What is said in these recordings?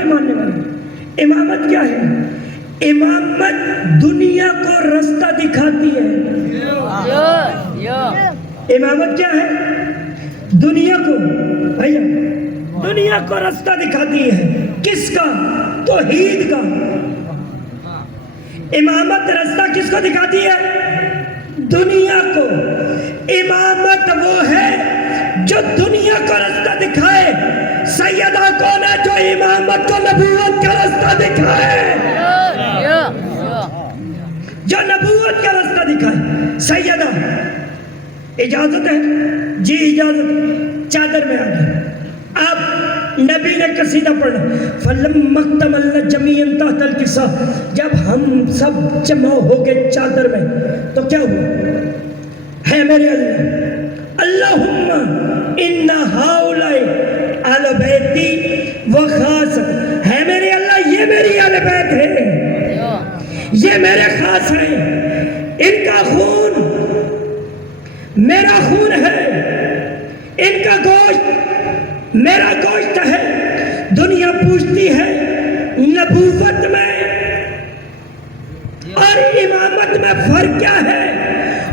کے ماننے والے۔ امامت کیا ہے؟ امامت دنیا کو رستہ دکھاتی ہے۔ امامت کیا ہے؟ دنیا کو، بھیا دنیا کو رستہ دکھاتی ہے۔ کس کا؟ توحید کا۔ امامت رستہ کس کو دکھاتی ہے؟ دنیا کو۔ امامت وہ ہے جو دنیا کو رستہ دکھائے۔ سیدہ کون ہے جو امامت کو نبوت کا رستہ دکھائے؟ جو نبوت کا رستہ دکھائے۔ سیدہ اجازت ہے؟ جی اجازت، چادر میں آگے۔ اب نبی نے قصیدہ پڑھا، فَلَمَّ اكْتَمَلْنَا جَمِيعًا تَحْتَ الْكِسَاءِ، جب ہم سب جمع ہو گئے چادر میں تو کیا ہوا؟ ہے میرے اللہ، اللہم اِنَّ هَؤُلَاءِ اہلُ بیتی وخاص، ہے میرے اللہ یہ میری اہل بیت ہے، یہ میرے خاص ہیں، ان کا خون میرا خون ہے، ان کا گوشت میرا گوشت ہے۔ دنیا پوچھتی ہے نبوت میں اور امامت میں فرق کیا ہے؟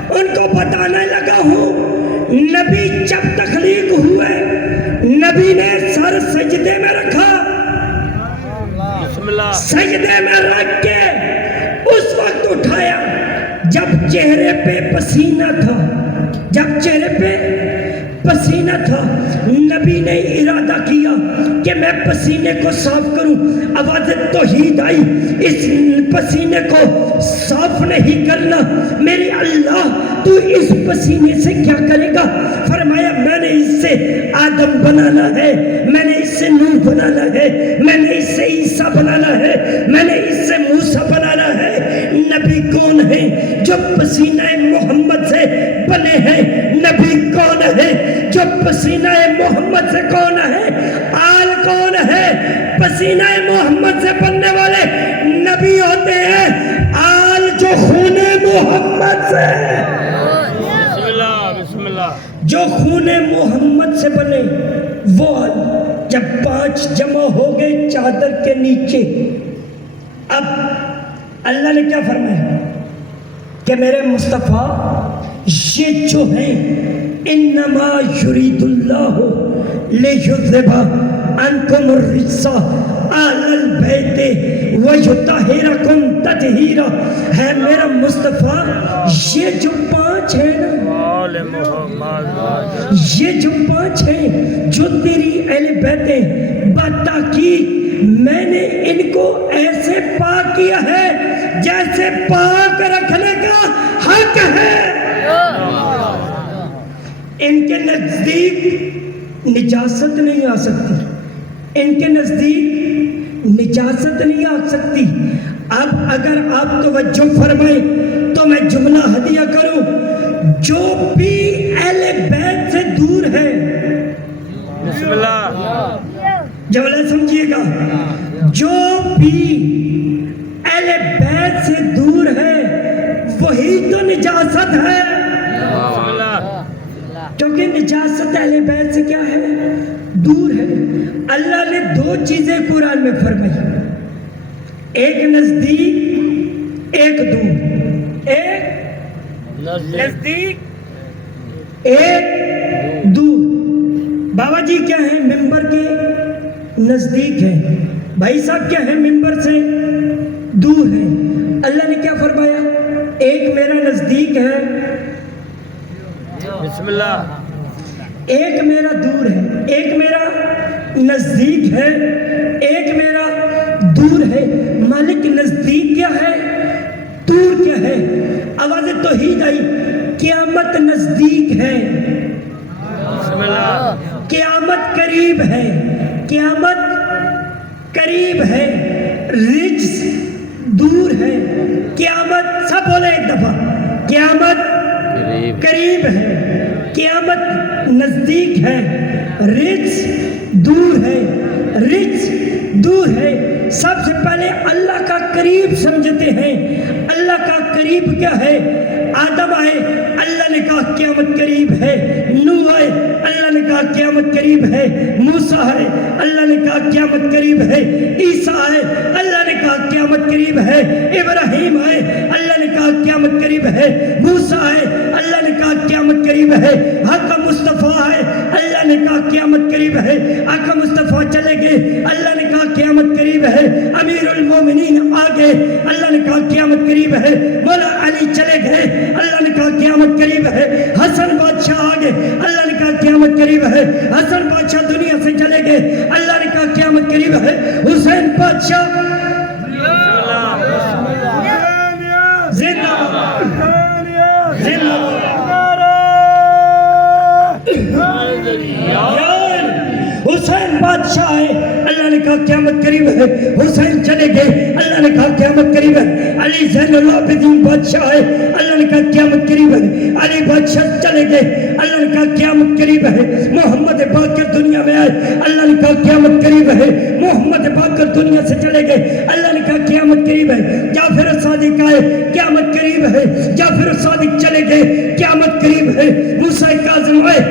ان کو بتانے لگا ہوں، نبی جب تخلیق ہوئے نبی نے سر سجدے میں رکھا، سجدے میں رکھ کے اس وقت اٹھایا جب چہرے پہ پسینہ تھا، جب چہرے پہ پسینہ تھا۔ نبی نے ارادہ کیا کہ میں پسینے کو صاف کروں، آواز توحید آئی، اس پسینے کو صاف نہیں کرنا، میرے اللہ تو اس پسینے سے کیا کرے گا؟ فرمایا میں نے اس سے آدم بنانا ہے، میں نے اس سے نوح بنانا ہے، میں نے اس سے عیسیٰ بنانا ہے، میں نے اس سے موسیٰ بنانا ہے۔ نبی کون ہے؟ جو پسینہ محمد سے بنے ہیں۔ نبی کون ہے؟ جو پسینہ محمد سے کون ہے؟ آل کون ہے؟ پسینہ محمد سے بننے والے نبی ہوتے ہیں، آل جو خون محمد سے، جو خون محمد سے بنے وہ آل۔ جب 5 جمع ہو گئے چادر کے نیچے، اب اللہ نے کیا فرمایا کہ میرے مصطفیٰ یہ جو ہیں انما یرید اللہ لیذھب عنکم الرجس اہل البیت ویطہرکم تطہیرا، ہے میرا مصطفیٰ یہ جو 5 ہیں نا، یہ جو 5 ہیں جو تیری اہل بیت ہیں، بتاکید میں نے ان کو ایسے پاک کیا ہے جیسے پاک رکھنے کا حق ہے۔ ان کے نزدیک نجاست نہیں آ سکتی، ان کے نزدیک نجاست نہیں آ سکتی۔ اب اگر آپ توجہ فرمائیں تو میں جملہ ہدیہ کروں، جو بھی اہل بیت سے دور ہے، بسم اللہ جملہ سمجھیے گا، جو بھی اہل بیت سے دور ہے وہی تو نجاست ہے، کیونکہ نجاست اہل بیت سے کیا ہے؟ دور ہے۔ اللہ نے 2 چیزیں قرآن میں فرمائی، ایک نزدیک ایک دور، ایک نزدیک ایک دور۔ بابا جی کیا ہیں؟ ممبر کے نزدیک ہیں، بھائی صاحب کیا ہیں؟ ممبر سے دور ہیں۔ اللہ نے کیا فرمایا؟ ایک میرا نزدیک ہے، بسم اللہ، ایک میرا دور ہے، ایک میرا نزدیک ہے، ایک میرا دور ہے۔ مالک نزدیک کیا ہے؟ دور کیا ہے؟ آواز توحید آئی، قیامت نزدیک ہے، بسم اللہ، قیامت قریب ہے، قیامت قریب ہے، رجس دور ہے، قیامت سب بولے ایک دفعہ، قیامت قریب ہے، قیامت نزدیک ہے، رجس دور ہے، رجس دور ہے۔ سب سے پہلے اللہ کا قریب سمجھتے ہیں، اللہ کہا قریب کیا ہے؟ آدم آئے، اللہ نے کہا قیامت قریب ہے۔ نوح آئے، اللہ نے کہا قیامت قریب ہے۔ موسیٰ ہے، اللہ نے کہا قیامت قریب ہے۔ عیسیٰ آئے، اللہ نے کہا قیامت قریب ہے۔ ابراہیم آئے، اللہ نے کہا قیامت قریب ہے۔ موسیٰ آئے، اللہ نے کہا قیامت قریب ہے۔ آقا مصطفیٰ آئے، اللہ نے کہا قیامت قریب ہے۔ آقا مصطفیٰ چلے گئے، اللہ نے کہا قیامت قریب ہے۔ امیر المومنین آگے، اللہ نے کہا قیامت قریب ہے۔ مولا علی چلے گئے، اللہ نے کہا قیامت قریب ہے۔ حسن بادشاہ آگے، اللہ نے کہا قیامت قریب ہے۔ حسن بادشاہ دنیا سے چلے گئے، اللہ نے کہا قیامت قریب ہے۔ حسین بادشاہ زندہ حسین بادشاہ ہے، اللہ نے کہا قیامت قریب ہے۔ حسین چلے گئے، اللہ نے کہا قیامت قریب ہے۔ علی زین العابدین بادشاہ ہے، اللہ نے کہا قیامت قریب ہے۔ علی بادشاہ چلے گئے، اللہ نے کہا قیامت قریب ہے۔ محمد باقر دنیا میں آئے، اللہ نے کہا قیامت قریب ہے۔ محمد باقر دنیا سے چلے گئے، اللہ نے کہا قیامت قریب ہے۔ جعفر صادق آئے، قیامت قریب ہے۔ جعفر صادق چلے گئے، قیامت قریب ہے۔ موسیٰ کاظم آئے،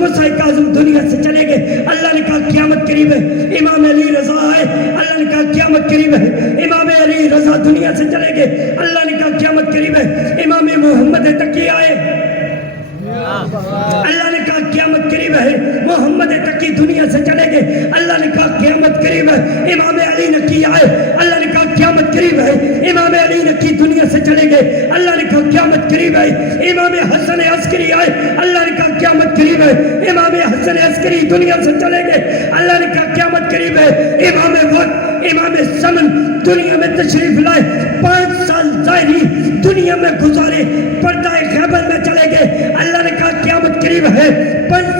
موسیٰ کاظم دنیا سے چلے گئے، اللہ نے کہا قیامت قریب ہے۔ امام علی رضا آئے، اللہ نے کہا قیامت قریب ہے۔ امام علی رضا دنیا سے چلے گئے، اللہ نے کہا قیامت قریب ہے۔ امام محمد تقی آئے، اللہ نے کہا قیامت قریب ہے۔ محمد تقی دنیا سے چلے گئے، اللہ نے کہا قیامت قریب ہے۔ امام علی نقی آئے، اللہ نے کہا قیامت قریب ہے۔ امام علی نقی دنیا سے چلے گئے، اللہ نے کہا قیامت قریب ہے۔ امام حسن عسکری آئے، اللہ نے کہا قیامت قریب ہے۔ امام حسن عسکری دنیا سے چلے گئے، اللہ نے کہا قیامت قریب ہے۔ امام سمن دنیا میں تشریف لائے، 5 سال ظاہری دنیا میں گزارے، پردہ خیبر میں چلے گئے، اللہ نے کہا قیامت قریب ہے۔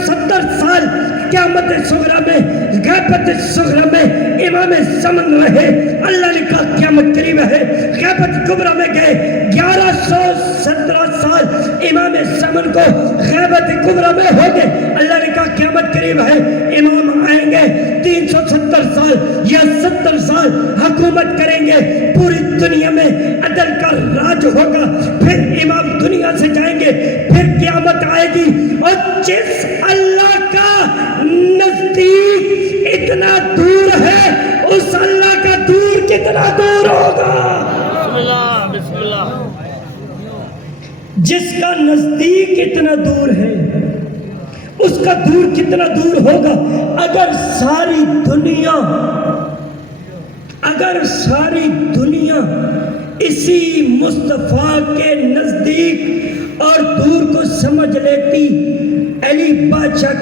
70 سال قیامت صغریٰ میں، غیبت صغریٰ میں امام سمن رہے، اللہ نے کہا قیامت قریب ہے۔ غیبت کبریٰ میں گئے، 1117 سال امام سمن کو غیبت کبریٰ میں ہو گئے، اللہ نے کہا قیامت قریب ہے۔ امام آئیں گے 370 سال یا 70 سال حکومت کریں گے، پوری دنیا میں عدل کا راج ہوگا، پھر امام دنیا سے جائیں گے، پھر قیامت آئے گی، اور جس اللہ کا نزدیک اتنا دور ہے، اس اللہ کا دور کتنا دور ہوگا؟ بسم اللہ بسم اللہ۔ جس کا نزدیک اتنا دور ہے، اس کا دور کتنا دور ہوگا؟ اگر ساری دنیا اسی مصطفیٰ کے نزدیک اور دور کو سمجھ لیتی، علی بادشاہ کی